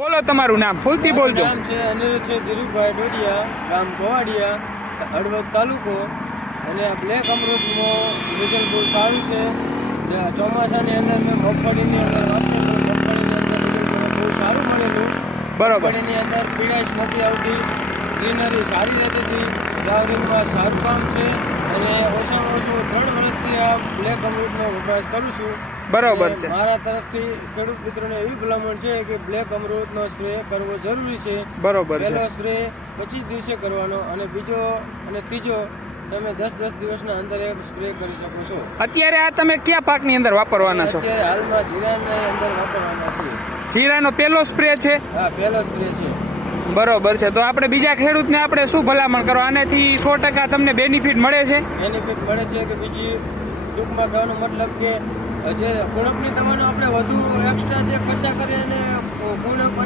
બોલો તમારું નામ ફૂલથી બોલજો. નામ છે અનિરુદ્ધ ધીરુભાઈ ડોડિયા, ગામ ગોવાડિયા, હળવદ તાલુકો. અને આ બ્લેક અમૃતનું રિઝલ્ટ બહુ સારું છે. ચોમાસાની અંદર મેં મગફળીની અંદર વાપરેલું, મગફળીની અંદર રિઝલ્ટ બહુ સારું મળેલું. બરોબર. મગફળીની અંદર પીળાશ નથી આવતી, ગ્રીનરી સારી રહેતી હતી, ફ્લાવરિંગમાં સારું કામ છે. અને ઓછામાં ઓછું 3 વર્ષથી આ બ્લેક અમૃતનો વપરાશ કરું છું. બરોબર છે. મારા તરફથી ખેડૂત મિત્રોને એવી ભલામણ છે કે બ્લેક અમૃતનો સ્પ્રે કરવો જરૂરી છે. બરોબર છે. પહેલો સ્પ્રે 25 દિવસે કરવાનો અને બીજો અને ત્રીજો તમે 10-10 દિવસના અંદર સ્પ્રે કરી શકો છો. અત્યારે આ તમે કયા પાકની અંદર વાપરવાના છો? અત્યારે હાલમાં જીરાની અંદર વાપરવાના છે. જીરાનો પહેલો સ્પ્રે છે? હા, પહેલો સ્પ્રે છે. બરોબર છે. તો આપણે બીજા ખેડૂતને આપણે શું ભલામણ કરો? આનાથી 100% તમને બેનિફિટ મળે છે? બેનિફિટ મળે છે કે બીજી ટૂંકમાં કહેવાનો મતલબ કે જે કુણપની દવાનો આપણે વધુ એક્સ્ટ્રા જે ખર્ચા કરીએ અને કુણપ